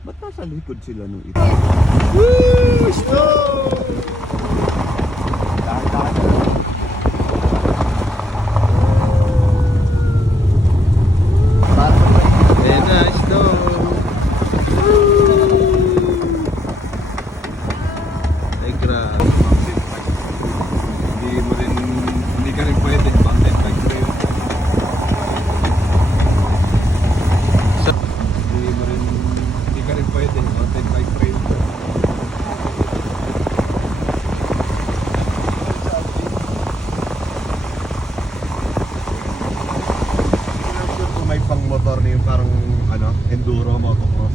Ba't nasa likod sila nung ito? Woo! Snow! Dahan-dahan na lang. Ayan na, snow! Ay, grabe. Hindi ka rin pwede mountain bike trail. Hindi ka rin pwede mountain bike trail. May pang motor na yung parang enduro, motocross.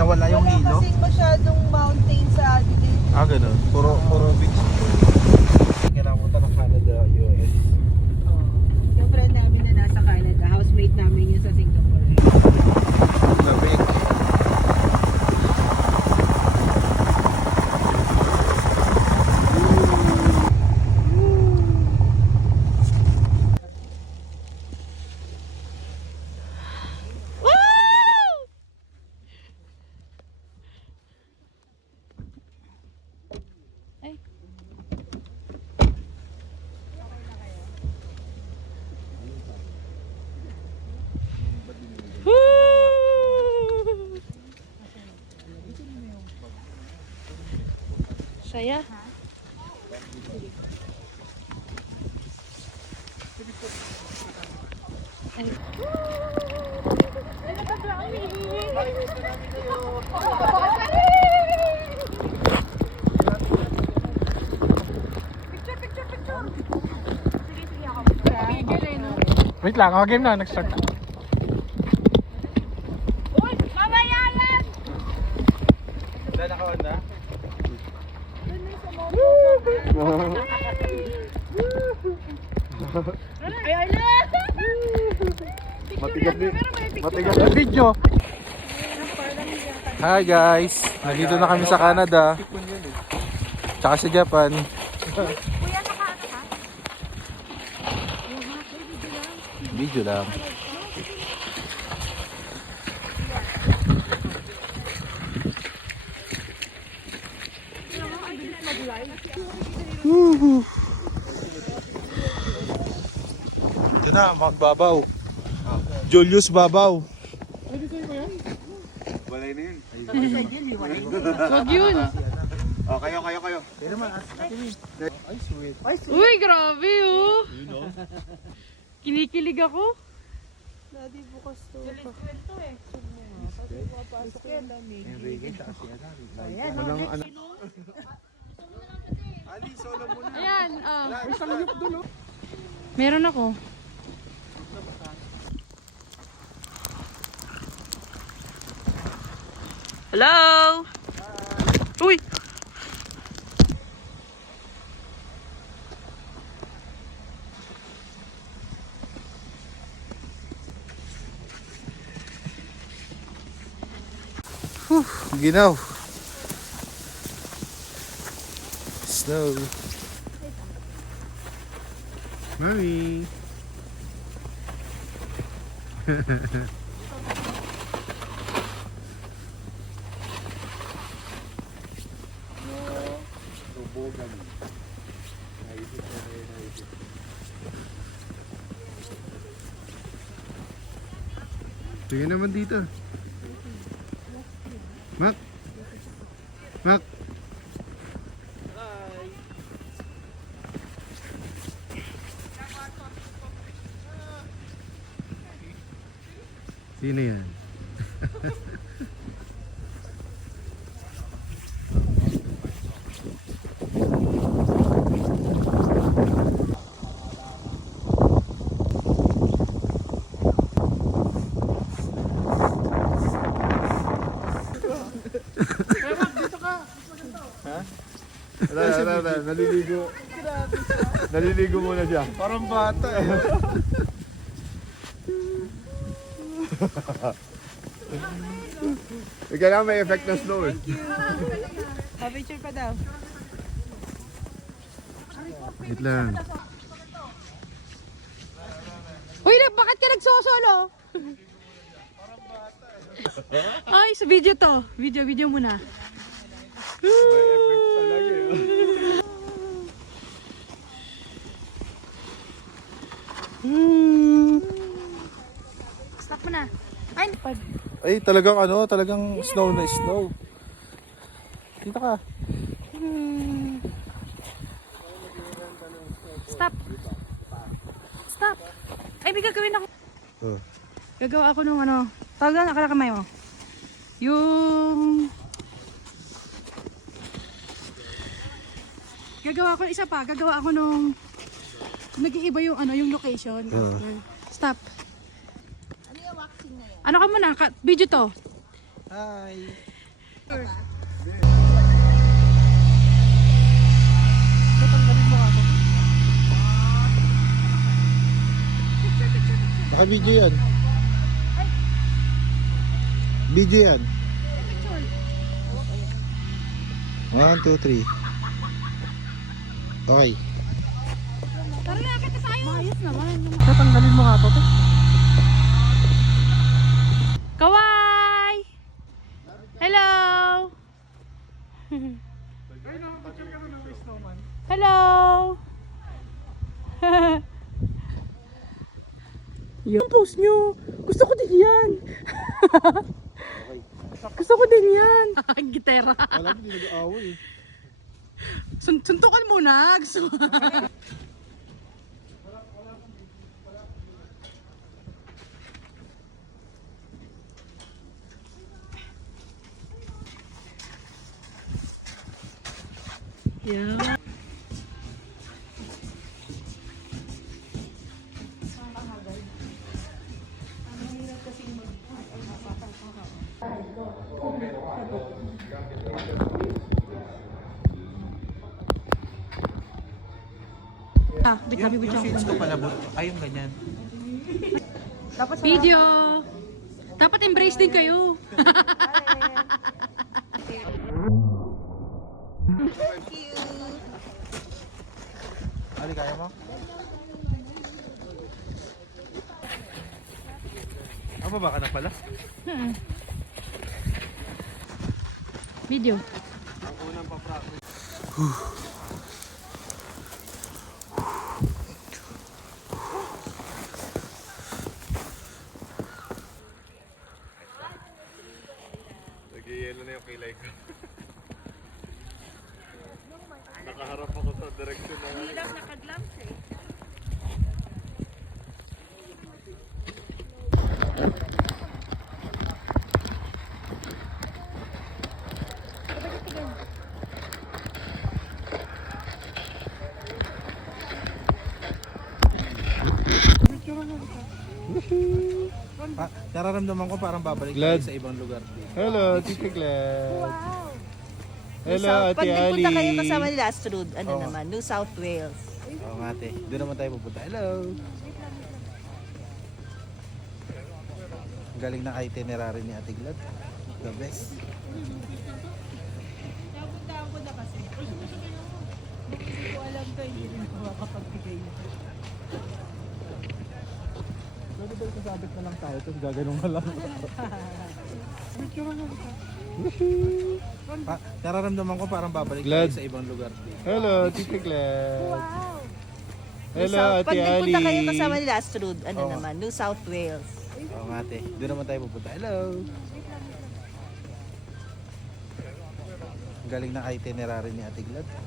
Nawala yung hilo? Wala kasing masyadong mountain sa Adelaide. Ganun. Puro beach. Kailangan punta ng Canada, US. Yung friend namin na nasa Canada, housemate namin yun sa Singapore. Lamig. Saya. Ay. Wait lang, game na, nag-start na. Wala naka-on na? Matigas na video. Hi guys, nandito na kami sa Canada. Tsaka sa Japan. Video lang. Ito na, Mount Babaw. Julius Babaw. Walay na yun. Wag yun. Oh, kayo. Ay, sweet. Uy, grabe oh. Kinikilig ako. Daddy, bukas to. Walang ano. Ali, solo muna. Ayan, meron ako. Hello! Uy! Ginaw. Snow. Mami. Tingnan naman dito. Mac. Mac. Sino yan? Naliligo. Naliligo muna siya. Parang bata eh. Kailangan may effect na snow eh. Pa-picture pa daw. Wait lang. Uy, bakit ka nagsosolo? Ay, sa video to. Video muna. May effect talaga eh. Stop mo na. Ay, Ay, talagang ano, talagang snow na snow. Dito ka. stop. Stop. Ay, may gagawin ako. Gagawa ako nung ano. Tawag na, kamay mo. Yung... Gagawa ko, isa pa. Gagawa ako nung... Nag-iiba yung ano, yung location. Stop. Ano yung waxing na yan? Ano ka muna? Video to. Hi. Baka video yan. Video yan. 1, 2, 3. Okay. Tara na, kita tayo. Ayos naman. Tatanggalin mo nga to. Kawai! Hello! Hello! Yung post nyo! Gusto ko din yan! Gusto ko din yan! Ang gitera. Alam mo, hindi nag-aaway eh. Suntukan muna! Gusto mo? Yeah. Yung shades ko palabot. Ay, yung ganyan. Video! Dapat embrace din kayo. Ali, kaya mo? Baba ka na pala. Video. Nag-yelo na yung kilay ko. Nakaharap ako sa direksyon na. Hirap naka-gloves eh. Nararamdaman ko parang babalik Glad. tayo sa ibang lugar. Hello, Tita Glad. Hello, Pag Ate Ali. nagpunta kayo kasama ni Lastrud, ano Oo. naman, New South Wales. Oo nga ate. Doon naman tayo pupunta. Hello. Ang galing na itinerary ni Ate Glad. The best. Napuntaan ko na kasi. Hindi ko alam to, hindi rin ako makapagbigay. Pwede ba sasabit na lang tayo tapos gaganong na lang? Nararamdaman ko parang babalik Glad. tayo sa ibang lugar. Hello, Tita Glad. Hello, Pag Ate Ali. nagpunta kayo kasama ni Lastrud, ano Oo. naman, New South Wales. Oo nga ate. Doon naman tayo pupunta. Hello. Ang galing na itinerary ni Ate Glad.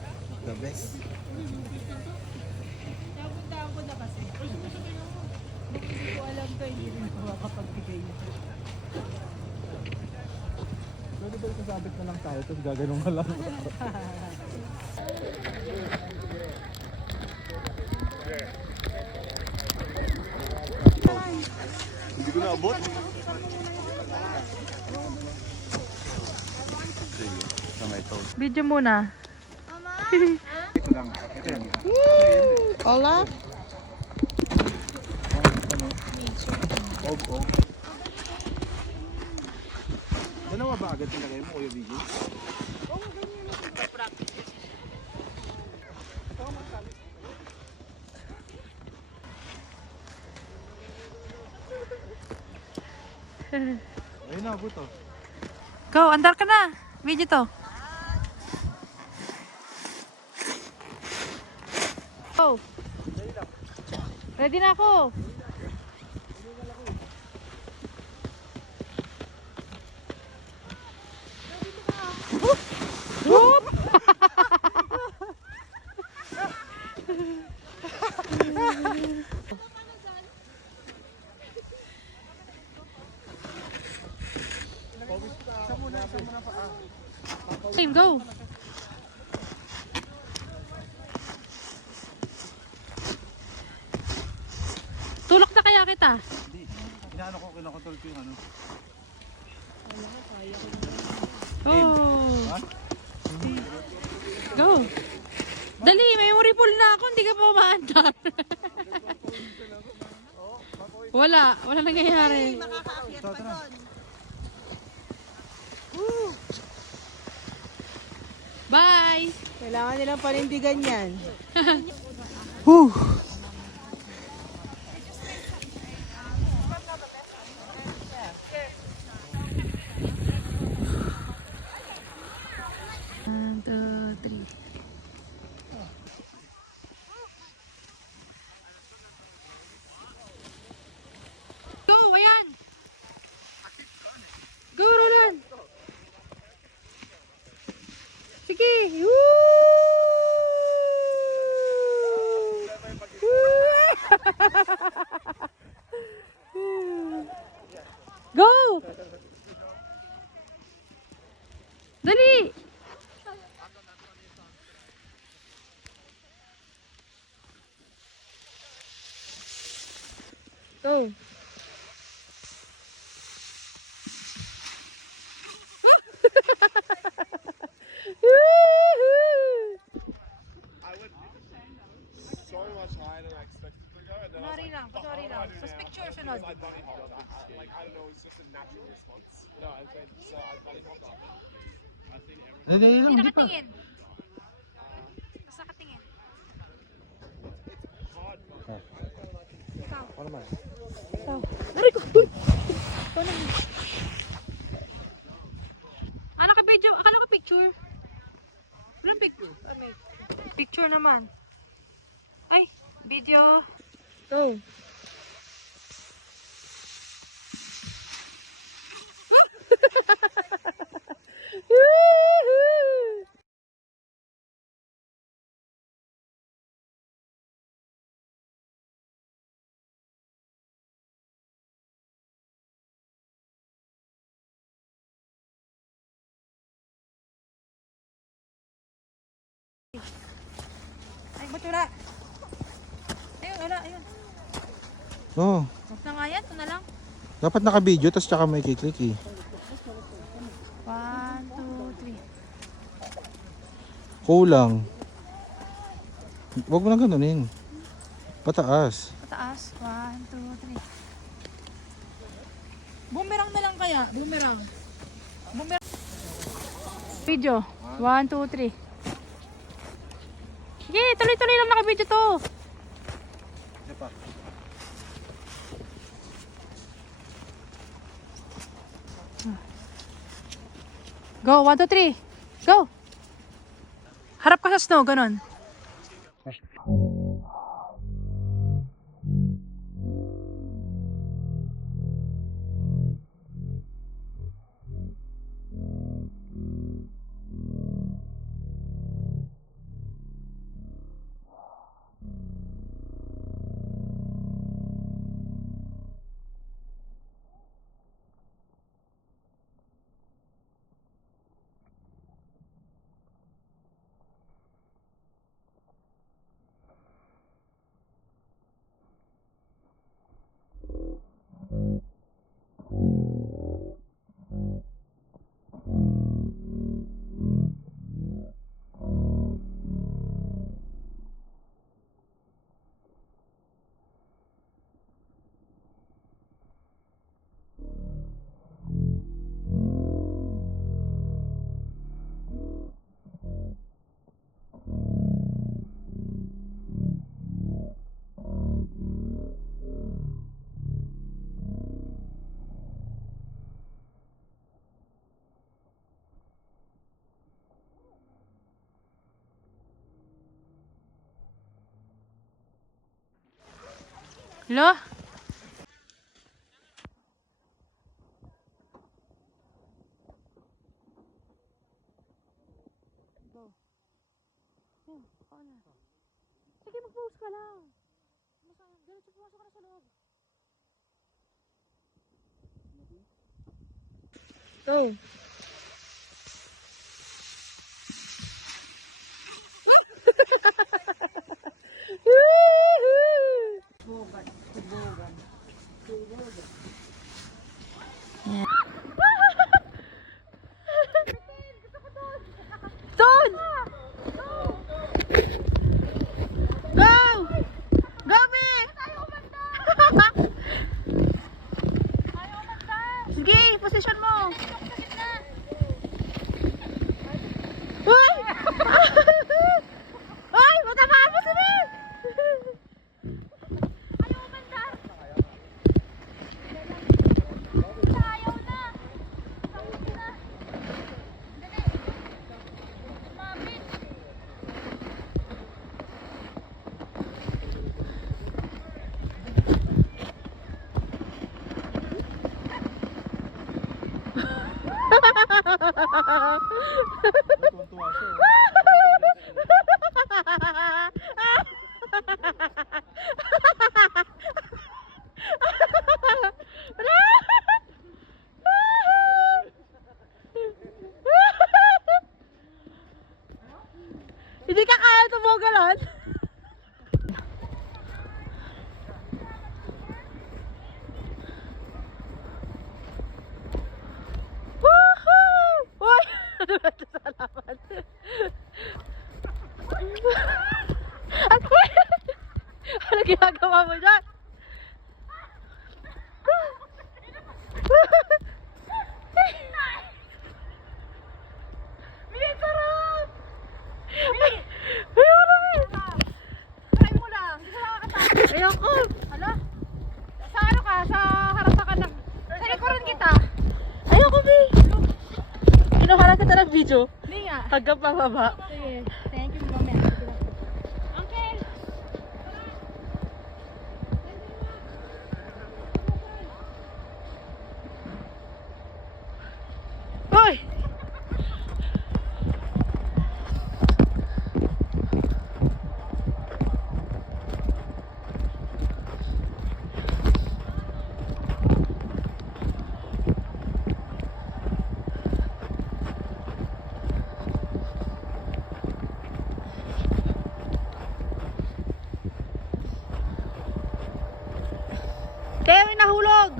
The best. Napuntaan ko na kasi. Hindi ko alam to, hindi rin ako makapagbigay. Pwede ba sasabit na lang tayo tapos gaganong na lang? Hindi ko naabot. Sige, sa may toad. Video muna. Hola? Dalawa ba agad nilagay mo, Kuya Biggie? Ayun na, buto. Go, andar ka na. Video to. Go. Ready na ako. Whoop! Same, go. Tulak na kaya kita. Hindi. Inaano ko, kinakontrol ko yung ano. Oh. Go. Dali, memory full na ako. Hindi ka pa umaandar. Wala nangyayari. Ito na. Bye. Kailangan nilang panindigan yan. Whew! One, two, three. Go, ayan. Go, Roland. Sige. Woo! Go! Dali! Go! So much higher than I expected to go. And then Kunwari lang, kunwari lang. Tapos picture sunod. I bunny hopped up. Like, I don't know, it's just a natural response. No, I went, so I bunny hopped up. I think everyone... Hindi lang, Hindi hindi pa. nakatingin. Tapos nakatingin. Ako naman. Aray ko! Ikaw naman. Ah, naka-video. Akala ko picture. Walang picture. Picture naman. Ay, video. Go. Ay, ba't wala? Ayun, wala, ayun. Oo. Huwag na nga yan, ito na lang. Dapat naka-video, tapos tsaka may kiklik eh. 1, 2, 3. Kulang. Huwag mo na ganunin. Pataas. Pataas. 1, 2, 3. Boomerang na lang kaya. Boomerang. Boomerang. Video. 1, 2, 3. Sige, tuloy-tuloy lang naka-video to. Hindi pa. Go, 1, 2, 3. Go. Harap ka sa snow, ganon. Hala? Sige, mag-pause ka lang. Diretso pumasok ka na sa loob. Go. Doon! Go! Go, Be! Sige, position mo. Uy! Uy! Matamaan mo si Be! Ayaw umandar! Ayaw na! Ayaw na! Dali! Umapit! Tuwan-tuwa siya. Hindi ka kaya tumugalan? Woohoo! Uy! Salamat. Ano ginagawa mo dyan? Mie, sarap! Ayoko, Mie! Try mo lang. Hindi ka nakakatakot. Ayoko. Hala? Sa ano ka? Sa harapan ka ng... Sa likuran kita. Ayoko, Mie! Kinuharap kita ng video. Hindi nga. Hanggang pababa. Sige. Thank you, Mami. Uncle! Hoy! Teo, may nahulog!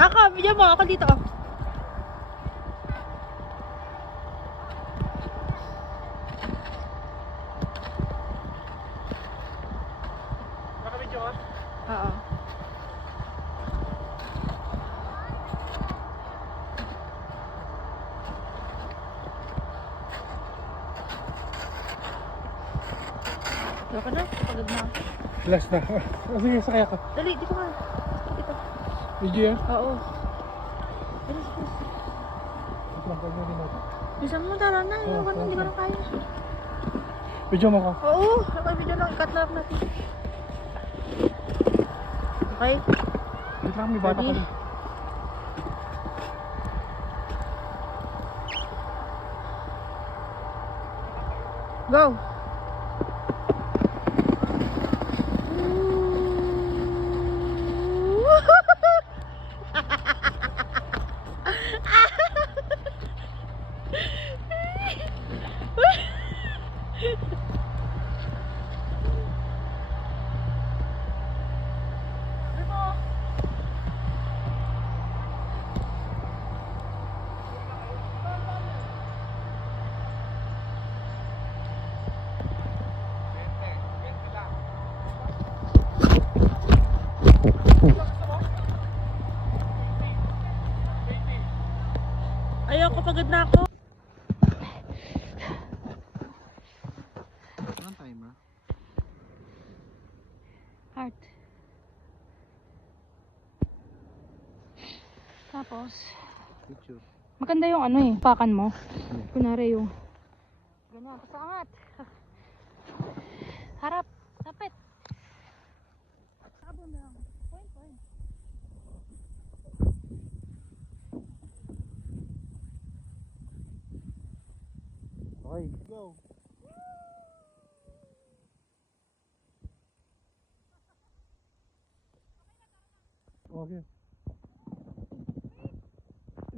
Ako, video mo. Ako dito. Nakamit yun, Oo. Diyo ka na. Pagod na. last na. Sige, sakay ako. Dali, dito ka. Dito. Video yan? Oo. Dali, sige. Bisan mo, tara na. Hindi ko na kaya. Video mo ko. Oo, nakay-video lang. Ikat lang natin. Okay? Wait lang, may bata pa rin. Go! Ayoko, pagod na ako. Anong timer? Tapos, Picture. maganda yung ano eh, pakan mo. Kunwari yung, ganyan, basta angat. Harap, tapit. Abon lang. Point, point. Okay. Go. Okay.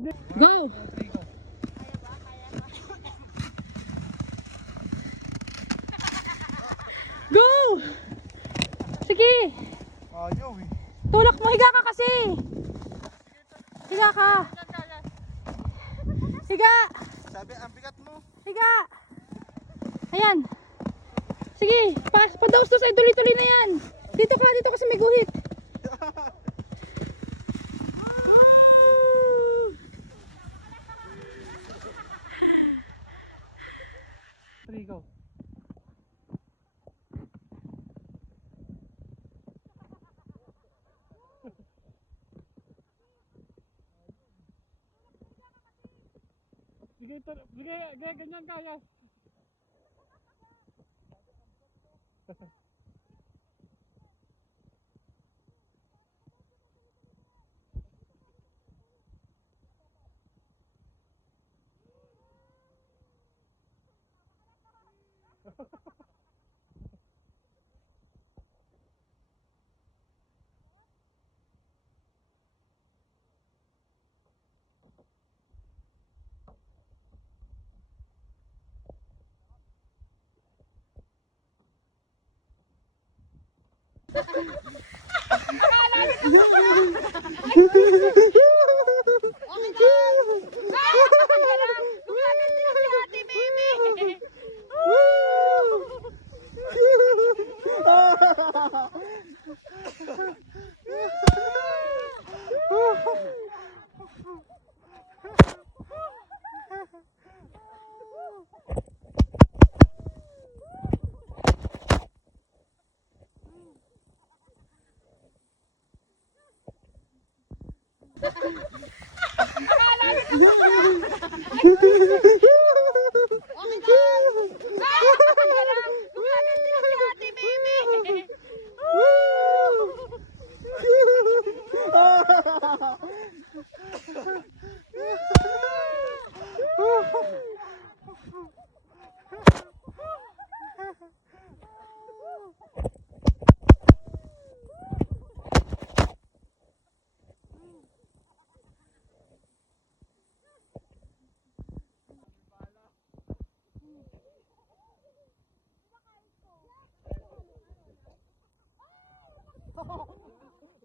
Go! Go! Sige! Ayaw eh. Tulak mo, higa ka kasi! Higa ka! Higa! Sabi, ang bigat mo. Higa! Ayan! Sige! Padaos to sa'yo, tuloy-tuloy na yan! Dito kasi may guhit! Three, go. Sige, ganyan kaya.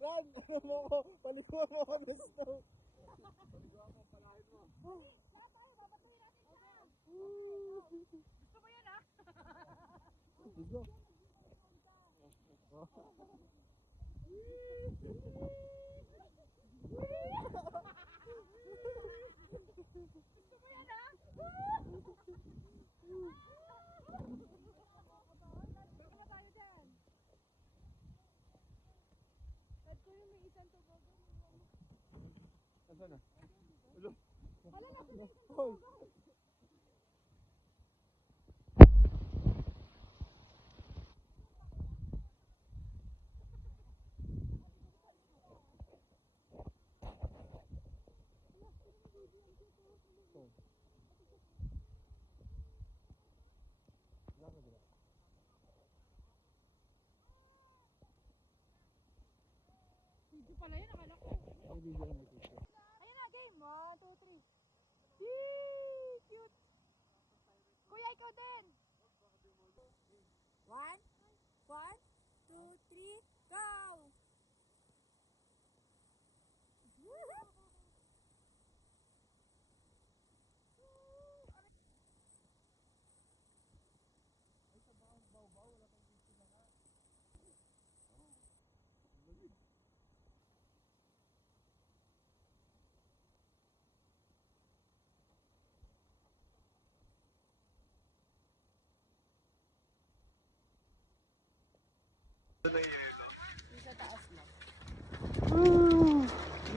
Run! Ano mo ko? Palikuan mo ko ng snow. Pala yun, akala ko. Ayun na, game. 1, 2, 3. Yee! Cute! Kuya, ikaw din! 1, 2, 3, go!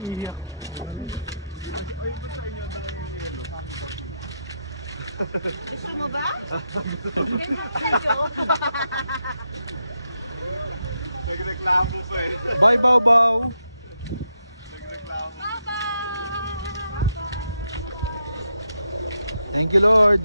Iyak. Bye, Babaw! Thank you, Lord!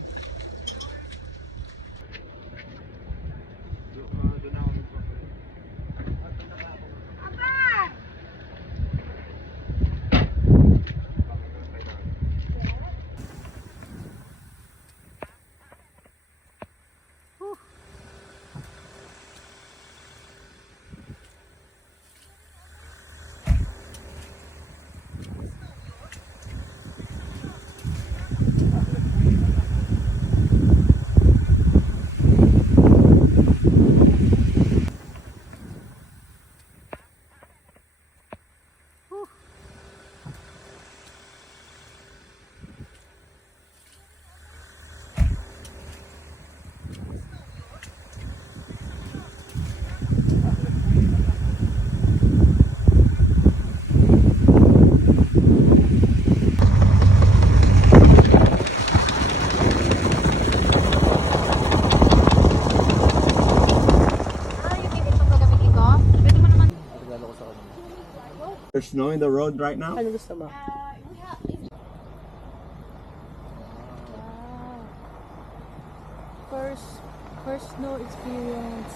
There's snow in the road right now? Ano gusto mo? First snow experience.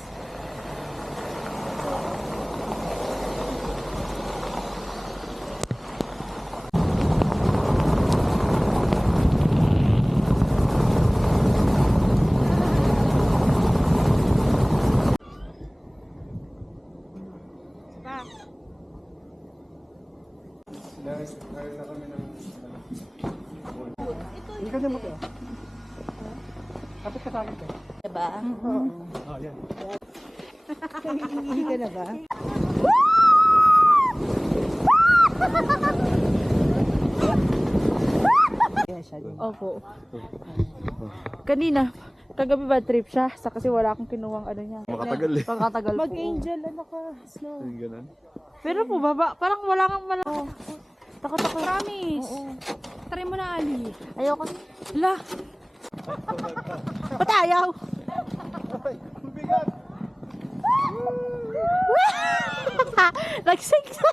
Dahil na kami ng... Hindi ka naman ito. Kapit ka sa akin ito. Diba? Oh, yan. Nangihingi ka na ba? Opo. Kanina, kagabi ba trip siya? Sa kasi wala akong kinuwang ano niya. Makatagal eh. Pagkatagal po. Mag-angel, ano ka? Snow. Yung ganun. Pero po, baba, parang wala kang Takot ako. Promise. Try mo na, Ali. Ayoko. La. Ba't ayaw? Bigat! Nagsig sa.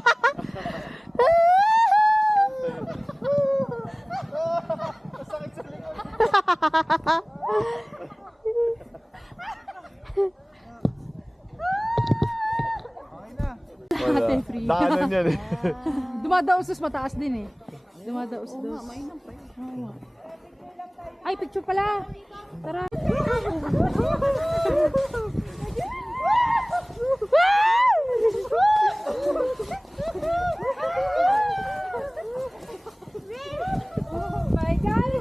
Sakit sa likod! Okay na. Ate free. Daanan yan eh. Dumadaos mataas din eh. Dumadaos. Ay, picture pala. Tara. Oh my God!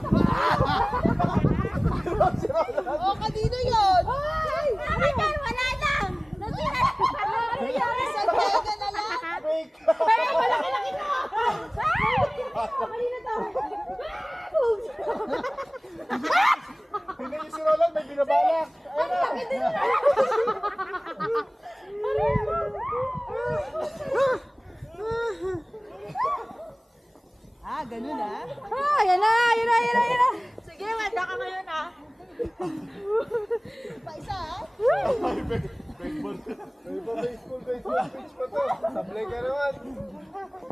Oh, kanino yun? Ay! Ay, wala lang! Ano yan? Santiago na lang! Ay, malaki-laki na! Ay! Kanino to? Hindi yung si Roland, may binabalak! Ang laki din na! Ganun ah. Yan na, yan na, yan na, yan na. Sige, wala ka ngayon ah. Paisa ah. Baseball. Baseball pitch pa to. Sablay ka naman.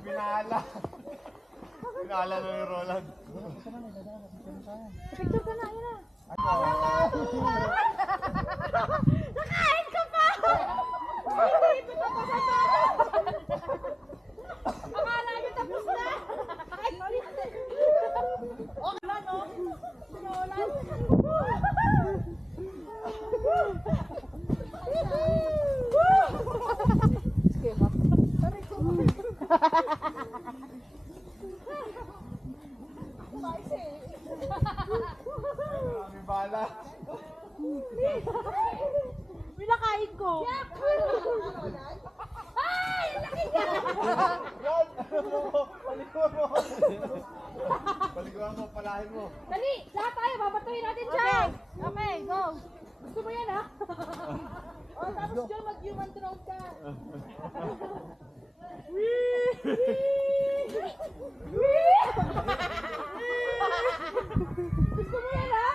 Pinala. Pinala na ni Roland. Picture ka na, yan na. Nakain ka pa! Ito tapos na! Akala niyo tapos na! Oh, ano no? Sinolan! Skema. May bala. Pinakain ko! Ay! Laki ka! Yan! Palikuan mo! Palikuan mo, palahin mo. Dali! Lahat tayo! Babatuhin natin siya! Okay, go! Gusto mo yan ha? Oh, tapos dyan mag-human drone ka! Gusto mo yan, ha?